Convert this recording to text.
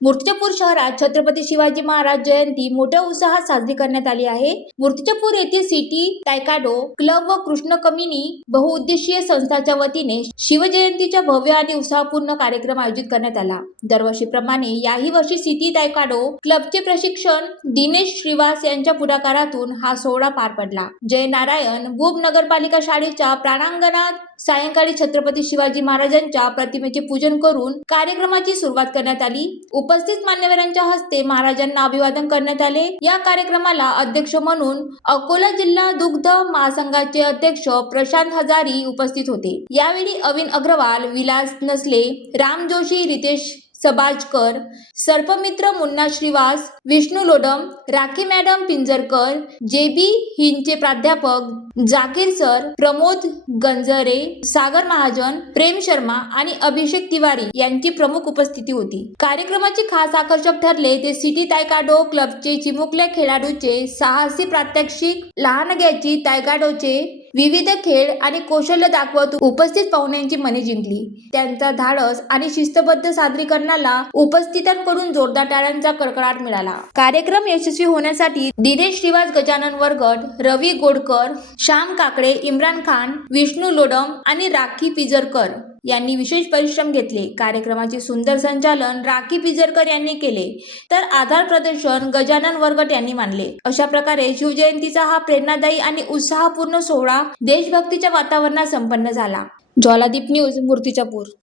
मूर्तिजापूर शहरात छत्रपती शिवाजी महाराज जयंती मोठ्या उत्साहात साजरी करण्यात आली आहे। मूर्तिजापूर येथील सिटी तायकांडो क्लब व कृष्ण कमिनी बहुउद्देशीय संस्थाच्या वतीने शिवजयंतीच्या भव्य आणि उत्साहपूर्ण कार्यक्रम आयोजित करण्यात आला। दरवर्षीप्रमाणे याही वर्षी सिटी तायकांडो क्लबचे प्रशिक्षक दिनेश श्रीवास यांच्या पुढाकारातून हा सोहळा पार पडला। जय नारायण बुब नगरपालिका शाळेच्या प्रांगणात सायंकाळी छत्रपती शिवाजी महाराजांच्या प्रतिमेचे पूजन करून कार्यक्रमाची सुरुवात करण्यात आली। उपस्थित मान्यवरांच्या हस्ते महाराजांना अभिवादन करण्यात आले। या कार्यक्रमाला अध्यक्ष म्हणून अकोला जिल्हा दुग्ध महासंघाचे अध्यक्ष प्रशांत हजारी उपस्थित होते। यावेळी अविन अग्रवाल, विलास नसले, राम जोशी, रितेश सबाजकर, सर्पमित्र मुन्ना श्रीवास, विष्णू लोडम, राखी मॅडम पिंजरकर, जेबी हिंचे प्राध्यापक जाकीर सर, प्रमोद गंजरे, सागर महाजन, प्रेम शर्मा आणि अभिषेक तिवारी यांची प्रमुख उपस्थिती होती। कार्यक्रमाचे खास आकर्षक ठरले ते सिटी तायकांडो क्लबचे चिमुकल्या खेळाडूचे साहसी प्रात्यक्षिक, लहानग्याची तायकांडोचे विविध खेळ आणि कौशल्य दाखवत उपस्थित पाहुण्यांची मने जिंकली। त्यांचा धाडस आणि शिस्तबद्ध सादरीकरणाला उपस्थितांकडून जोरदार टाळ्यांचा कडकडाट मिळाला। कार्यक्रम यशस्वी होण्यासाठी दिनेश श्रीवास, गजानन वरगड, रवी गोडकर, श्याम काकडे, इम्रान खान, विष्णू लोडम आणि राखी पिंजरकर यांनी विशेष परिश्रम घेतले। कार्यक्रमाचे सुंदर संचालन राखी पिंजरकर यांनी केले तर आधार प्रदर्शन गजानन वरगड यांनी मानले। अशा प्रकारे शिवजयंतीचा हा प्रेरणादायी आणि उत्साहपूर्ण सोहळा देशभक्तीच्या वातावरणात संपन्न झाला। ज्वालादीप न्यूज, मूर्तिजापूर।